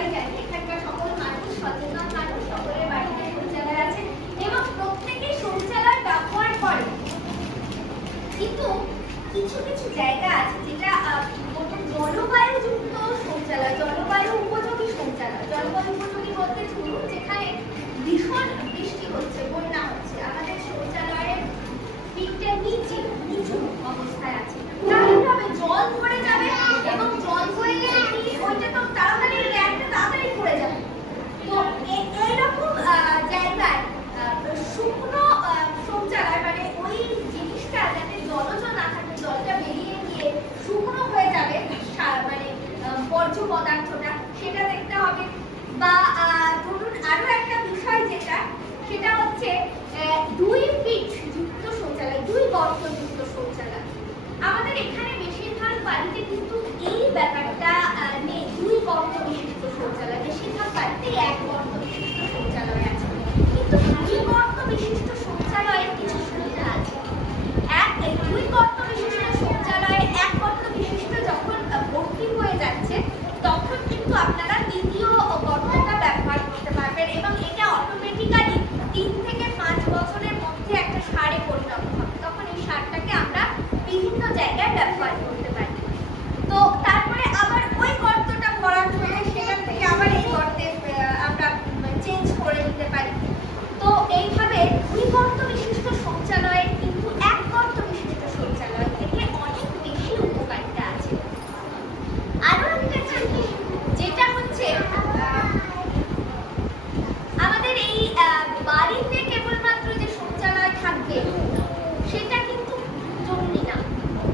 সবাই জানি এখানকার সকল মানুষ সচেতন মানুষ, সকলের বাড়িতে শৌচালয় আছে এবং প্রত্যেকেই শৌচালয় ব্যবহার করে। কিন্তু কিছু কিছু জায়গা আছে যেটা জলবায়ুযুক্ত শৌচালয়, জলবায়ু উপযোগী শৌচালয়। জলবায়ু উপযোগী বলতে ধরুন যেখানে ভীষণ বৃষ্টি হচ্ছে, বন্যা হচ্ছে, আমাদের শৌচালয়ের পিঠটা নিচু অবস্থায় আছে, তাহলে জল পড়ে যাবে এবং জল পড়ে গেলে কি ওইটা তো তাড়াতাড়ি র্যাকটা তাড়াতাড়ি পড়ে যাবে। তো এইরকম জায়গায় শুকনো শৌচালয় মানে ওই জিনিসটা যাতে জলজ না থাকে, জলটা বেরিয়ে গিয়ে শুকনো হয়ে যাবে মানে বর্জ্য পদার্থটা, সেটা দেখতে হবে। বা ধরুন আরো একটা বিষয় যেটা, সেটা হচ্ছে 2 ফিট যুক্ত শৌচালয়, 2 গর্ত যুক্ত শৌচালয়। আমাদের এখানে বেশিরভাগ বাড়িতে কিন্তু এই ব্যাপারটা নেই, 2 গর্ত বিশিষ্ট শৌচালয়। বেশিরভাগ বাড়িতে 1 গর্ত বিশিষ্ট শৌচালয় আছে। কিন্তু 2 গর্ত বিশিষ্ট শৌচালয়ের কিছু সুবিধা আছে। 2 গর্ত বিশিষ্ট শৌচালয়ে 1 গর্ত বিশিষ্ট যখন ভর্তি হয়ে যাচ্ছে তখন কিন্তু আপনারা দ্বিতীয় গর্তটা ব্যবহার করতে পারবেন এবং এটা অটোমেটিক্যালি 3 থেকে 5 বছরের মধ্যে একটা সারে পরিণত হবে। তখন এই সারটাকে আমরা বিভিন্ন জায়গায় ব্যবহার করতে পারি। তো তারপরে আবার ওই গর্তটা ভরাট হলে সেখান থেকে আবার এই গর্তে আমরা চেঞ্জ করে দিতে পারি। তো এইভাবে 2 গর্ত বিশিষ্ট শৌচালয়ের কিন্তু 1 গর্ত বিশিষ্ট শৌচালয় থেকে অনেক বেশি উপকারিতা আছে। আরো একটা জিনিস যেটা হচ্ছে আমাদের এই বাড়িতে কেবলমাত্র যে শৌচালয় থাকবে সেটা কিন্তু জরুরি না।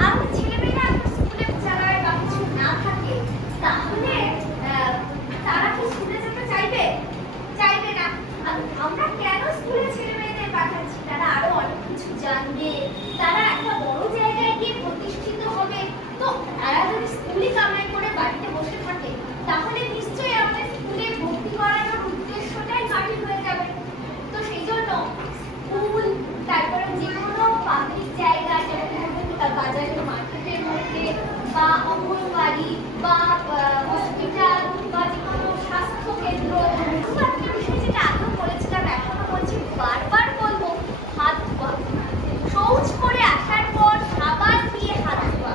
আমাদের ছেলেমেয়েরা একটা স্কুলে শৌচালয় বা কিছু না থাকে তাহলে তারা কি স্কুলে যেতে চাইবে? চাইবে না। আমরা কেন স্কুলে ছেলেমেয়েদের পাঠাচ্ছি? তারা আরো অনেক কিছু জানবে, তারা একটা বড় জায়গায় গিয়ে প্রতিষ্ঠিত হবে। তো তারা যদি স্কুলে কামাই করে বাড়িতে বসে থাকে তাহলে নিশ্চয়ই আমাদের স্কুলে ভর্তি করানোর উদ্দেশ্যটাই মাটি হয়ে যাবে। তো সেই জন্য স্কুল, তারপরে যে কোনো পাবলিক জায়গা যেমন বাজারের মার্কেটের মধ্যে বা অঙ্গনবাড়ি বা হসপিটাল বা যে কোনো স্বাস্থ্য কেন্দ্র, একটা বিষয় যেটা আগেও বলেছিলাম এখনো বলছি, বারবার বলবো, হাত ধোয়া। শৌচ করে আসার পর সাবান দিয়ে হাত ধোয়া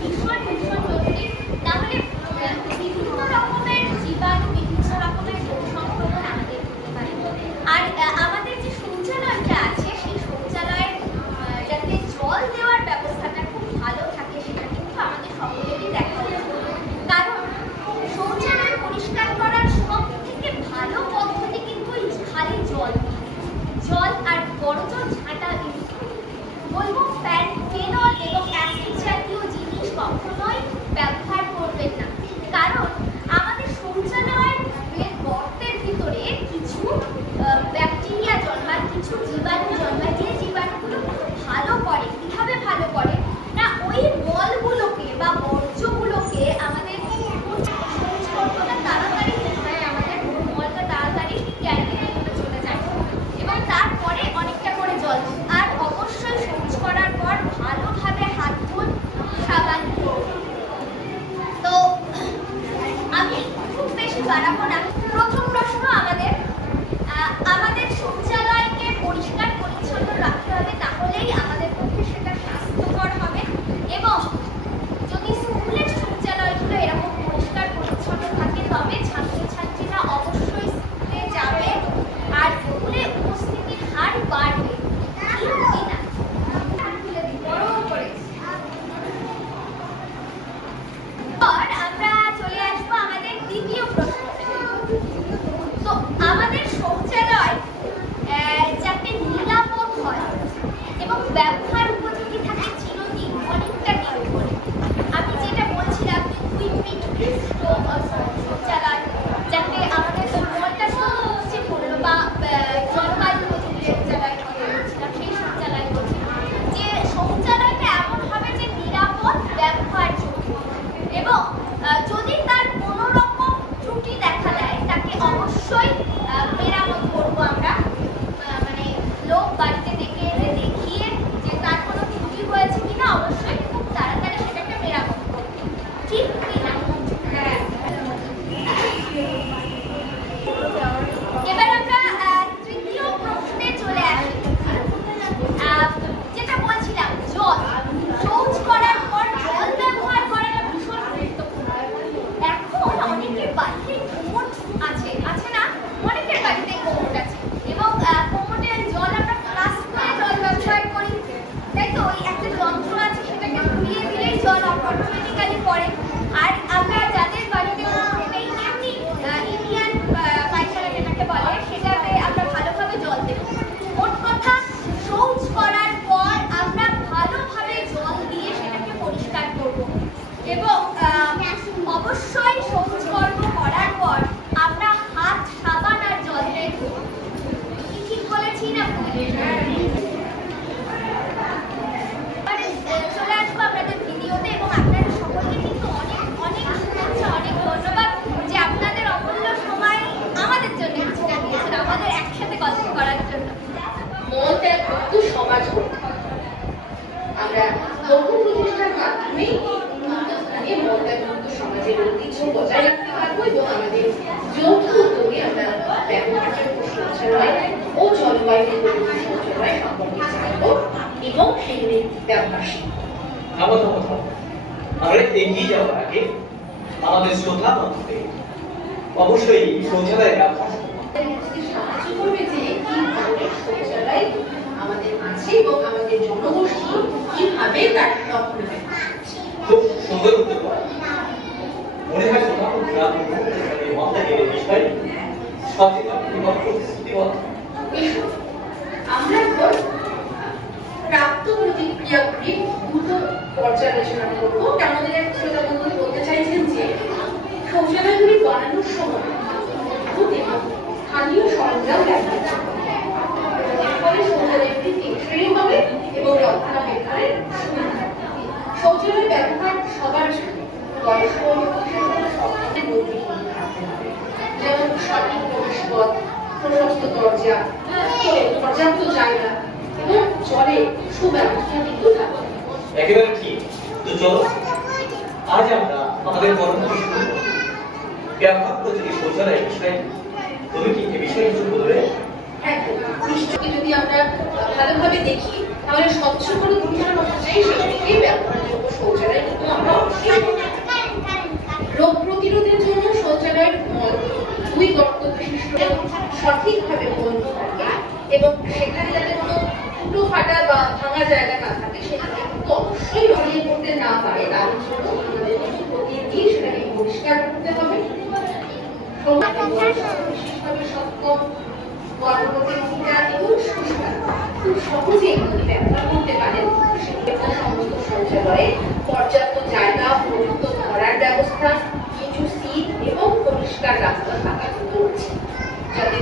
ভীষণ ভীষণ জরুরি। তাহলে বিভিন্ন রকমের জীবাণু, বিভিন্ন রকমের রোগ সংক্রমণ আমাদের হতে পারে। আর আমাদের যে শৌচালয়টা আছে সেই শৌচালয়ের যাতে জল দেওয়ার ব্যবস্থাটা খুব ভালো থাকে সেটা কিন্তু আমাদের সকলেরই দেখা উচিত। কারণ শৌচালয় পরিষ্কার করার সব থেকে ভালো পদ্ধতি কিন্তু খালি জল আর বড় জল ঝাঁটা ইউজ করি। বলবো ফেনল এবং অ্যাসিড জাতীয় জিনিস কখনোই ব্যবহার করবেন না। কারণ আমাদের শৌচালয়ের গর্তের ভিতরে কিছু ব্যাকটেরিয়া জন্মায়, কিছু জীবাণু জন্মায়, যে জীবাণুগুলো খুব ভালো করে। কিভাবে ভালো করে না, ওই মলগুলোকে বা বর্জ্যগুলোকে আমাদের তাড়াতাড়ি হয়, আমাদের মলটা তাড়াতাড়ি ক্যান্টিনের মধ্যে চলে যায় এবং তারপরে অনেকটা করে জল। আর অবশ্যই শৌচ করার পর ভালোভাবে হাত ধুন সাবান দিয়ে। তো আমি খুব বেশি বাড়াবো না। প্রথম প্রশ্ন আমাদের শৌচালয়কে পরিষ্কার পরিচ্ছন্ন রাখতে হবে, তাহলেই আমাদের পক্ষে সেটা স্বাস্থ্যকর হবে। এবং যদি এবং সেগুলির ব্যবহারশীল। আমরা এগিয়ে যাওয়ার আগে আমাদের শ্রদ্ধা মধ্যে অবশ্যই শৌচালয় ব্যবহার সাহায্য করবে যে কি ধরনের শৌচালয় আমাদের আছে এবং আমাদের জনগোষ্ঠী কিভাবে তার যত্ন নেবে। খুব সুন্দর উত্তর করা। মনে হয় শ্রদ্ধা মন্ত্রী বিষয় সচেতন এবং প্রতিশ্রুতিবদ্ধ। আমরা এখন প্রাপ্ত প্রতিক্রিয়াগুলির দ্রুত পর্যালোচনা করব। আমাদের এক শ্রোতা বন্ধু বলতে চাইছেন যে শৌচালয়গুলি বানানোর সময় স্থানীয় সরঞ্জাম ব্যবহার ফলে শৌচালয়গুলি টেকসই হবে এবং রক্ষণাবেক্ষণের সুবিধা। শৌচালয় ব্যবহার সবার জন্য বয়স্ক সকলের মধ্যে থাকতে হবে, যেমন সঠিক প্রবেশপথ, প্রশস্ত দরজা, পর্যাপ্ত জায়গা এবং জলের সুব্যবস্থা কিন্তু থাকবে। একেবারে ঠিক। তো চলো আজ আমরা আমাদের কর্মসূচি শুরু করি। ব্যবহার প্রতিটি শৌচালয়ের বিষয়ে তুমি কি এ বিষয়ে কিছু বলবে? নিশ্চয়ই যদি আমরা ভালোভাবে দেখি তাহলে স্বচ্ছ করে পরিচালনা অনুযায়ী সেগুলিকে ব্যবহারযোগ্য শৌচালয় কিন্তু আমরা রোগ প্রতিরোধের জন্য শৌচালয়ের মল 2 গর্ত বিশিষ্ট সঠিকভাবে বন্ধ থাকে এবং সেখানে যাতে কোনো ফুটো ফাটা বা ভাঙা জায়গা না থাকে সেটাকে কিন্তু অবশ্যই অনিয়ে করতে না পারে তার জন্য আমাদের কিন্তু প্রতিদিন সেটাকে পরিষ্কার করতে হবে। বিশেষভাবে সক্ষম গর্ভবতী মহিলা এবং শিশুরা খুব সহজে এগুলি ব্যবহার করতে পারেন। সেক্ষেত্রে সমস্ত শৌচালয়ে পর্যাপ্ত জায়গা, উপযুক্ত ধরার ব্যবস্থা, কিছু সিট এবং পরিষ্কার রাস্তা থাকা কিন্তু উচিত, যাতে